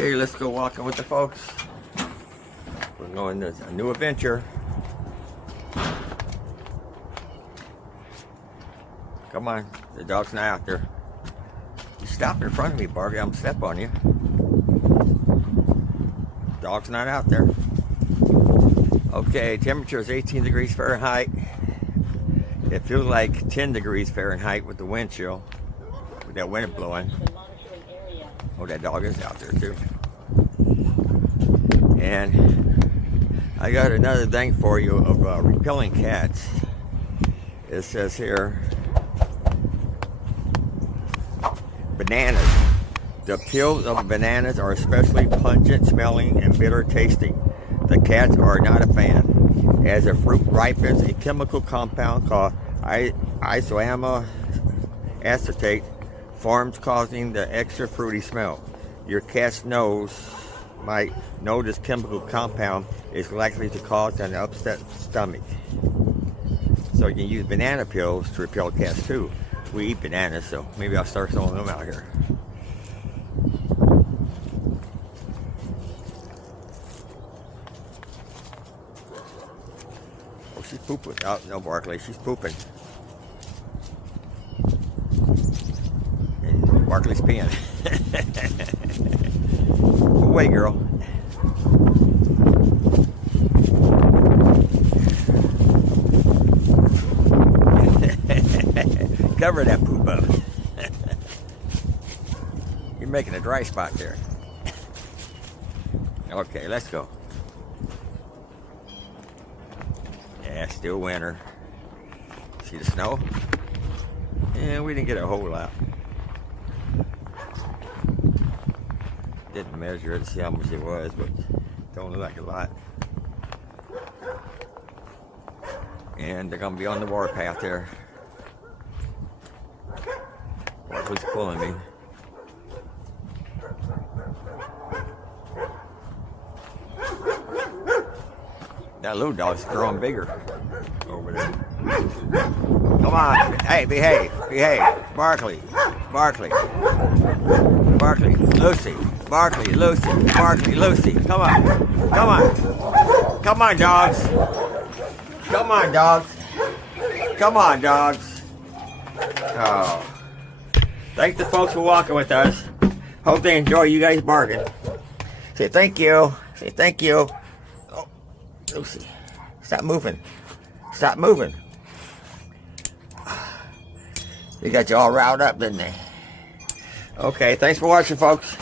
Okay, let's go walking with the folks. We're going to a new adventure. Come on, the dog's not out there. You stop in front of me, Barky, I'm gonna step on you. Dog's not out there. Okay, temperature is 18 degrees Fahrenheit. It feels like 10 degrees Fahrenheit with the wind chill, with that wind blowing. Oh, that dog is out there too. And I got another thing for you of repelling cats. It says here, bananas. The peels of bananas are especially pungent smelling and bitter tasting. The cats are not a fan. As the fruit ripens, a chemical compound called isoamyl acetate forms, causing the extra fruity smell. Your cat's nose might know this chemical compound is likely to cause an upset stomach. So you can use banana peels to repel cats too. We eat bananas, so maybe I'll start throwing them out here. Oh, she's pooping. Oh, no, Barkley, she's pooping. And Barkley's peeing. Away, girl. Cover that poop up. You're making a dry spot there. Okay, let's go. Yeah, still winter. See the snow? Yeah, we didn't get a whole lot. Didn't measure it to see how much it was, but don't look like a lot. And they're gonna be on the warpath there. Who's pulling me? That little dog's growing bigger over there. Come on, hey, behave, behave. Barkley, Barkley, Barkley, Lucy, Barkley, Lucy, Barkley, Lucy. Come on, come on, come on, dogs. Come on, dogs. Come on, dogs. Oh. Thanks to folks for walking with us. Hope they enjoy you guys barking. Say thank you. Say thank you. Oh, Lucy, stop moving. Stop moving. They got you all riled up, didn't they? Okay, thanks for watching, folks.